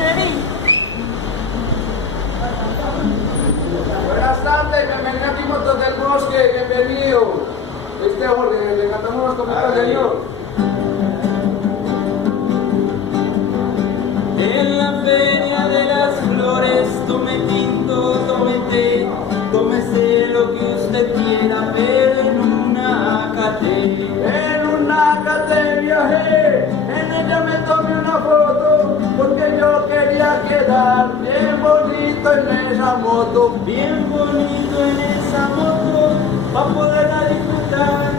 vení. Buenas tardes, bienvenido aquí Motos del Bosque, bienvenido. Jorge, le cantamos unos copitos, señor. En la feria de las flores, tome tinto, tome té, tómese lo que usted quiera, pero en una academia. En una academia, en ella me tomé una foto, porque yo quería quedar bien bonito en esa moto. Bien bonito en esa moto, pa' poderla disfrutar,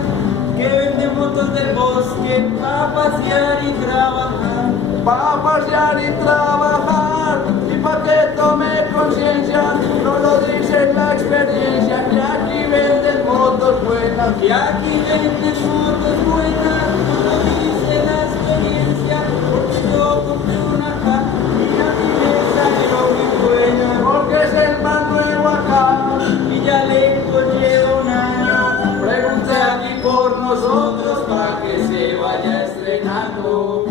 que vende motos del bosque, pa' pasear y trabajar. Pa' pasear y trabajar, y pa' que tome conciencia, no lo dice la experiencia, que aquí venden motos buenas. Que aquí venden motos buenas, no lo dice la experiencia, porque yo compré una acá y a mí me salió muy buena. Porque es el más nuevo acá. Y ya le lleva un año, Pregunte aquí por nosotros para que se vaya estrenando.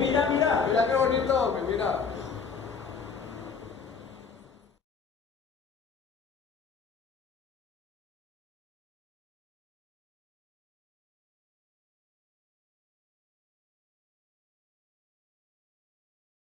mira, mira. Mira qué bonito, hombre, mira.